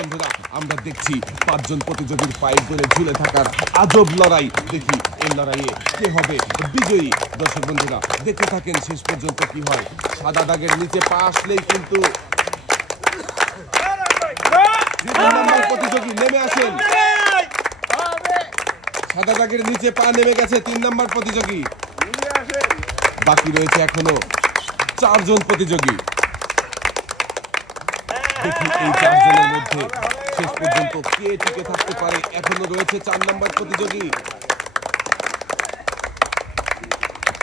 বন্ধুরা আমরা দেখছি পাঁচজন প্রতিযোগীর পাইপ ধরে ঝুলে থাকার আজব লড়াই। দেখি এই লড়াইয়ে কে হবে বিজয়ী। দর্শক বন্ধুরা দেখতে থাকেন শেষ পর্যন্ত কি হয়। সাদা দাগের নিচে পা আসলেই কিন্তু প্রতিযোগী নেমে আসেন। সাদা দাগের নিচে পা নেমে গেছে 3 নম্বর প্রতিযোগী। বাকি রয়েছে এখনো 4 জন প্রতিযোগী। দেখি এই 4 জনের মধ্যে শেষ পর্যন্ত কে টিকে থাকতে পারে। এখনো রয়েছে 4 নম্বর প্রতিযোগী।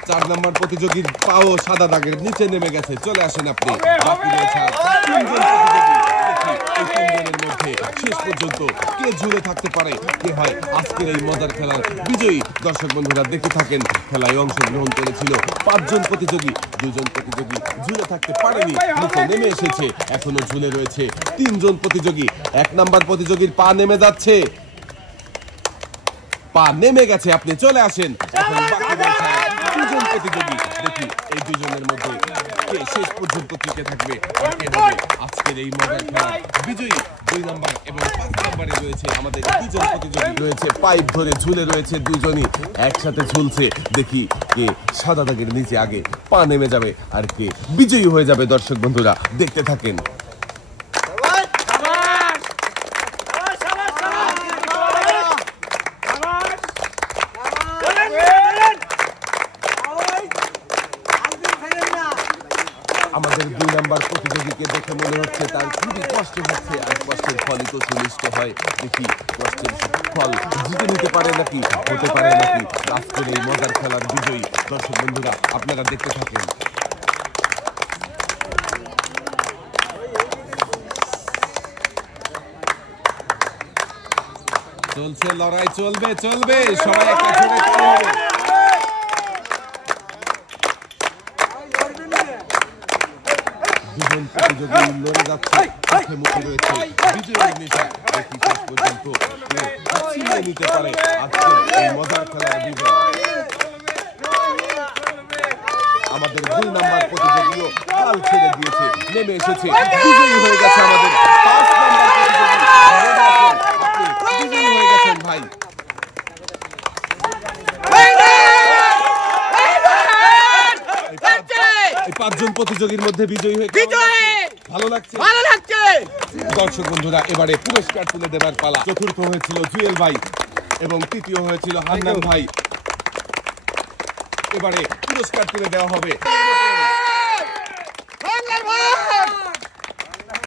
4 নম্বর প্রতিযোগীর পাও সাদা দাগের নিচে নেমে গেছে। চলে আসেন আপনি। বাকি রয়েছে 3 জন প্রতিযোগী। দেখি এই 3 জনের মধ্যে শেষ পর্যন্ত কে ঝুলে থাকতে পারে, কে হয় আজকের এই মজার খেলার বিজয়ী। দর্শক বন্ধুরা দেখতে থাকেন। খেলায় অংশগ্রহণ করেছিল 5 জন প্রতিযোগী। 2 জন প্রতিযোগী ঝুলে থাকতে পারেনি, নিচে নেমে এসেছে। এখনো ঝুলে রয়েছে 3 জন প্রতিযোগী। 1 নম্বর প্রতিযোগীর পা নেমে যাচ্ছে, পা নেমে গেছে। আপনি চলে আসেন। এখন বাকি রয়েছে 2 জন প্রতিযোগী। দেখি এই 2 জনের মধ্যে কে শেষ পর্যন্ত টিকে থাকবে আর কে হবে আজকের এই মজার খেলার বিজয়ী। 2 নম্বর এবং 5 নম্বরে রয়েছে আমাদের 2 জন প্রতিযোগী। রয়েছে পাইপ ধরে ঝুলে রয়েছে 2 জনই একসাথে ঝুলছে। দেখি কে সাদা দাগের নিচে আগে পা নেমে যাবে আর কে বিজয়ী হয়ে যাবে। দর্শক বন্ধুরা দেখতে থাকেন। আমাদের 2 নম্বর প্রতিযোগীকে দেখে মনে হচ্ছে তার খুবই কষ্ট হচ্ছে, আর কষ্টের ফলই তো সুনিষ্ট হয়। দেখি কষ্টের ফল জিতে নিতে পারে নাকি, হতে পারে নাকি আজকের এই মজার খেলার বিজয়ী। দর্শক বন্ধুরা আপনারা দেখতে থাকেন। চলছে লড়াই, চলবে চলবে, সবাই একটা জোরে তালি হবে। দুজন প্রতিযোগী লড়ে যাচ্ছে, মুখে মুখে রয়েছে বিজয়ের নেশা। দেখি শেষ পর্যন্ত ছিনিয়ে নিতে পারে আজকের এই মজার খেলার বিজয়। আমাদের 2 নম্বর প্রতিযোগীও হাল ছেড়ে দিয়েছে, নেমে এসেছে। বিজয়ী হয়ে গেছে আমাদের 5 নম্বর প্রতিযোগী। আপনি বিজয়ী হয়ে গেছেন ভাই। এই 5 জন প্রতিযোগীর মধ্যে বিজয়ী হয়ে ভালো লাগছে। দর্শক বন্ধুরা এবারে পুরস্কার তুলে দেবার পালা। চতুর্থ হয়েছিল জুয়েল ভাই এবং তৃতীয় হয়েছিল হান্নান ভাই। এবারে পুরস্কার তুলে দেওয়া হবে।